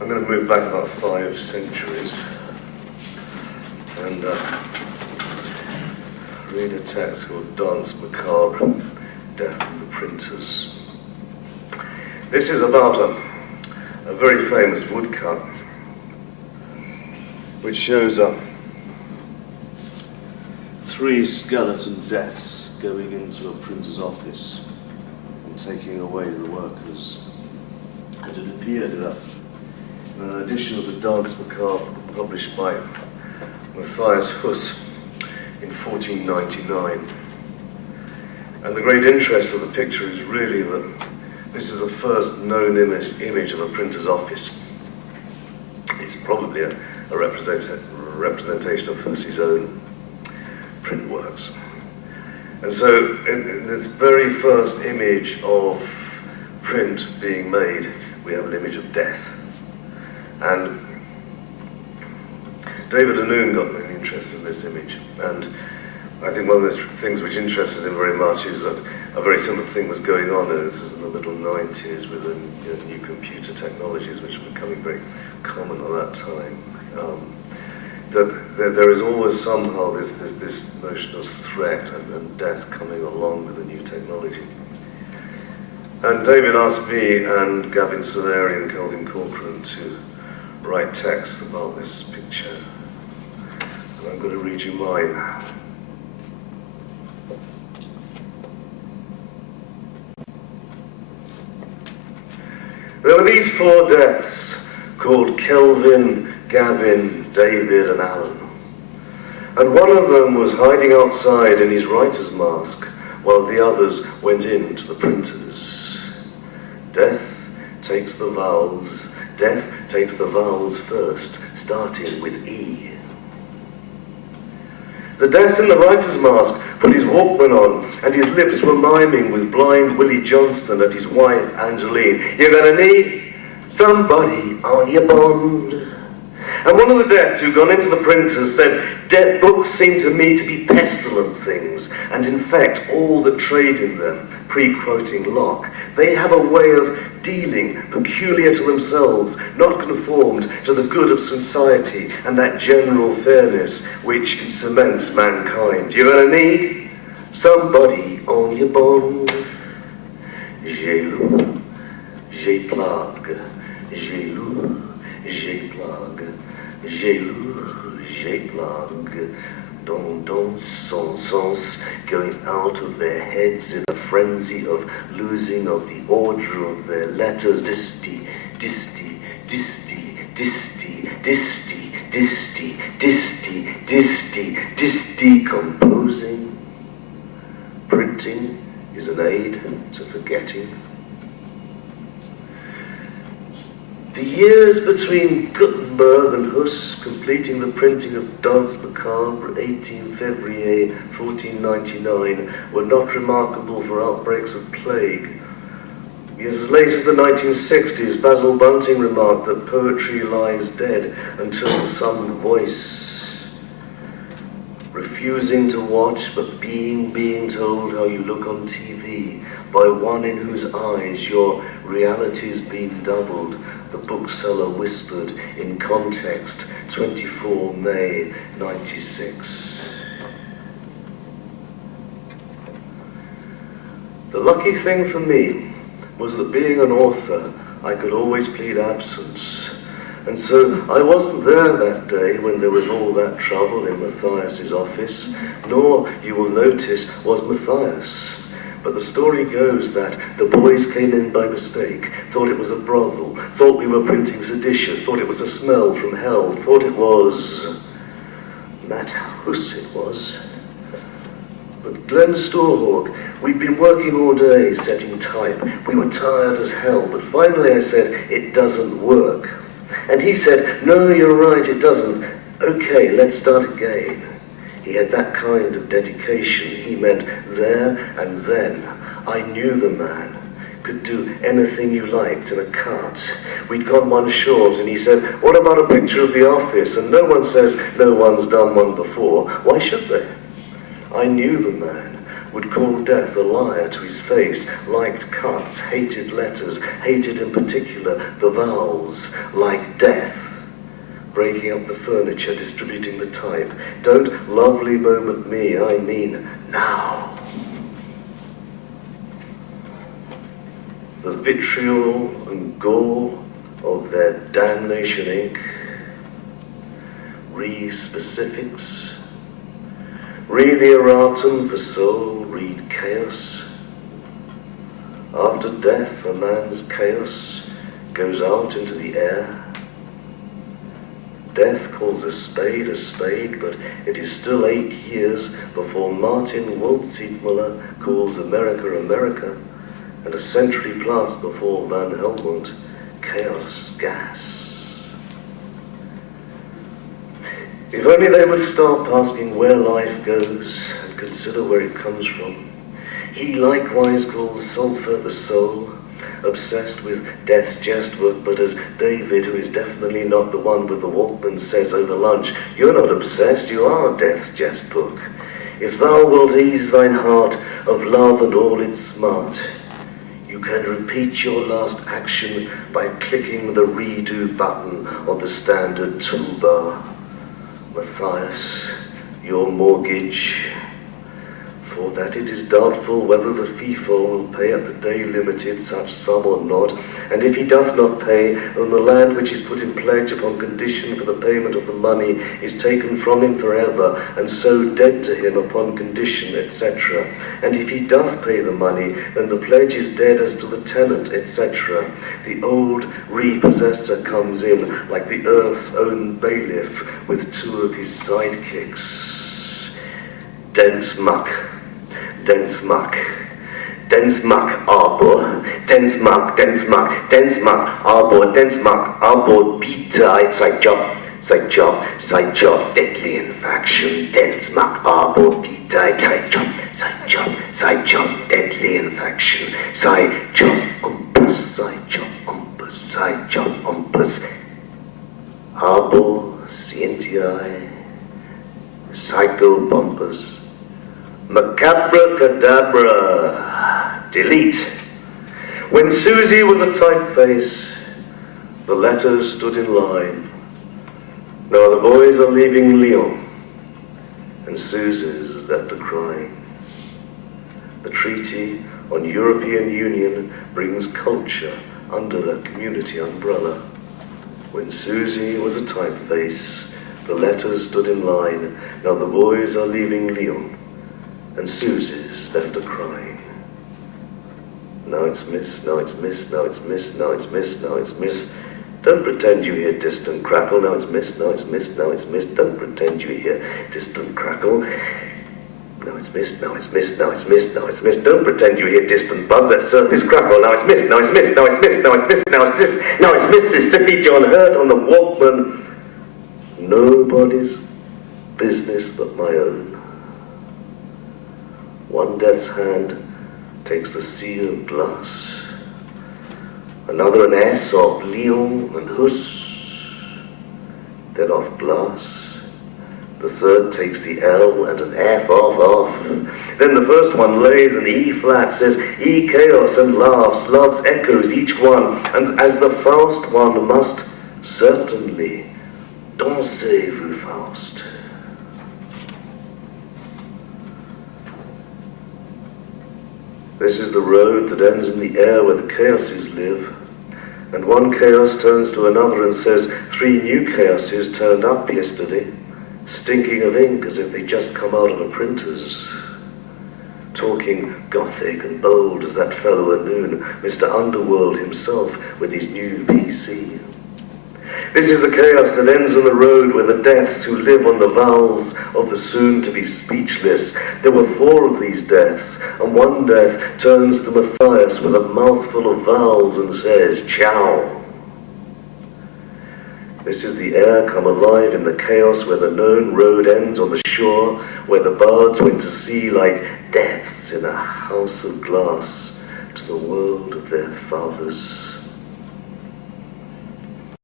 I'm going to move back about 5 centuries and read a text called Danse Macabre, Death of the Printers. This is about a very famous woodcut which shows 3 skeleton deaths going into a printer's office and taking away the workers. And it appeared in an edition of the Danse Macabre published by Matthias Huss in 1499. And the great interest of the picture is really that this is the first known image of a printer's office. It's probably a representation of Huss's own print works. And so in this very first image of print being made, we have an image of death. And David Anoon got really interested in this image, and I think one of the things which interested him very much is that a very similar thing was going on, and this was in the middle 90s with the new computer technologies which were becoming very common at that time. That there is always somehow this notion of threat and death coming along with the new technology. And David asked me and Gavin Solari and Kelvin Corcoran to write texts about this picture. And I'm going to read you mine. There were these 4 deaths called Kelvin, Gavin, David and Alan. And one of them was hiding outside in his writer's mask while the others went in to the printers. Death takes the vowels first, starting with E. The death in the writer's mask put his Walkman on, and his lips were miming with blind Willie Johnston and his wife Angeline. You're gonna need somebody on your bond. And one of the deaths who'd gone into the printers said, dead books seem to me to be pestilent things, and infect all that trade in them, pre-quoting Locke. They have a way of dealing peculiar to themselves, not conformed to the good of society and that general fairness which cements mankind. You're gonna need somebody on your bond. J'ai lu, j'ai plague, j'ai lu, j'ai plague, j'ai lu, j'ai plague. Don, sens, going out of their heads in a frenzy of losing of the order of their letters. Disty, composing. Printing is an aid to forgetting. The years between Gutenberg and Huss completing the printing of Danse Macabre, 18 February 1499, were not remarkable for outbreaks of plague. Yet as late as the 1960s, Basil Bunting remarked that poetry lies dead until some voice, refusing to watch but being told how you look on TV by one in whose eyes your reality's been doubled, the bookseller whispered in context, 24 May 96. The lucky thing for me was that being an author, I could always plead absence. And so I wasn't there that day when there was all that trouble in Matthias's office, nor, you will notice, was Matthias. But the story goes that the boys came in by mistake, thought it was a brothel, thought we were printing seditious, thought it was a smell from hell, thought it was Matt Huss it was. But Glenn Storhawk, we'd been working all day setting type. We were tired as hell, but finally I said, it doesn't work. And he said, no, you're right, it doesn't. Okay, let's start again. He had that kind of dedication. He meant there and then. I knew the man. Could do anything you liked in a cut. We'd gone one short and he said, what about a picture of the office? And no one says no one's done one before. Why should they? I knew the man. would call death a liar to his face, liked cuts, hated letters, hated in particular the vowels, like death, breaking up the furniture, distributing the type. Don't lovely moment me, I mean now. The vitriol and gall of their damnation ink, re-specifics, read the erratum for soul, read chaos. After death, a man's chaos goes out into the air. Death calls a spade, but it is still 8 years before Martin Waldseetmuller calls America, America, and a century plus before Van Helmont, chaos, gas. If only they would stop asking where life goes and consider where it comes from. He likewise calls sulfur the soul, obsessed with death's jest book, but as David, who is definitely not the one with the Walkman, says over lunch, you're not obsessed, you are death's jest book. If thou wilt ease thine heart of love and all its smart, you can repeat your last action by clicking the redo button on the standard toolbar. Matthias, your mortgage, for that it is doubtful whether the FIFO will pay at the day limited such sum or not, and if he doth not pay, then the land which is put in pledge upon condition for the payment of the money is taken from him forever, and so dead to him upon condition, etc. And if he doth pay the money, then the pledge is dead as to the tenant, etc. The old repossessor comes in, like the earth's own bailiff, with 2 of his sidekicks. Dense muck, dense muck, dense muck, arbor, dense muck, dense muck, dense muck, arbor, dense muck, arbor, beta, side job, deadly infection, dense muck, arbor, beta, side job, deadly infection, side job, umpus, arbor, scientiae, psycho bumpus, Macabra cadabra, delete. When Susie was a typeface, the letters stood in line. Now the boys are leaving Lyon, and Susie's left a crying. The Treaty on European Union brings culture under the community umbrella. When Susie was a typeface, the letters stood in line. Now the boys are leaving Lyon, and Susie's left a crying. Now it's miss, now it's miss, now it's miss, now it's miss, now it's miss. Don't pretend you hear distant crackle. Now it's miss, now it's miss, now it's miss. Don't pretend you hear distant crackle. Now it's miss, now it's miss, now it's miss, now it's miss. Don't pretend you hear distant buzz, that surface crackle. Now it's miss, now it's miss, now it's miss, now it's miss, now it's miss, now it's Mississippi John Hurt on the Walkman. Nobody's business but my own. One death's hand takes the sea of glass, another an S of Lyon and Hus, then off glass. The third takes the L and an F off. Then the first one lays an E flat, says E chaos and laughs, love's echoes each one, and as the Faust one must certainly, dansez-vous Faust. This is the road that ends in the air where the chaoses live. And one chaos turns to another and says, 3 new chaoses turned up yesterday, stinking of ink as if they'd just come out of a printer's. Talking gothic and bold as that fellow at noon, Mr. Underworld himself with his new PC. This is the chaos that ends on the road where the deaths who live on the vowels of the soon-to-be speechless. There were 4 of these deaths, and one death turns to Matthias with a mouthful of vowels and says, ciao. This is the air come alive in the chaos where the known road ends on the shore, where the bards went to sea like deaths in a house of glass to the world of their fathers.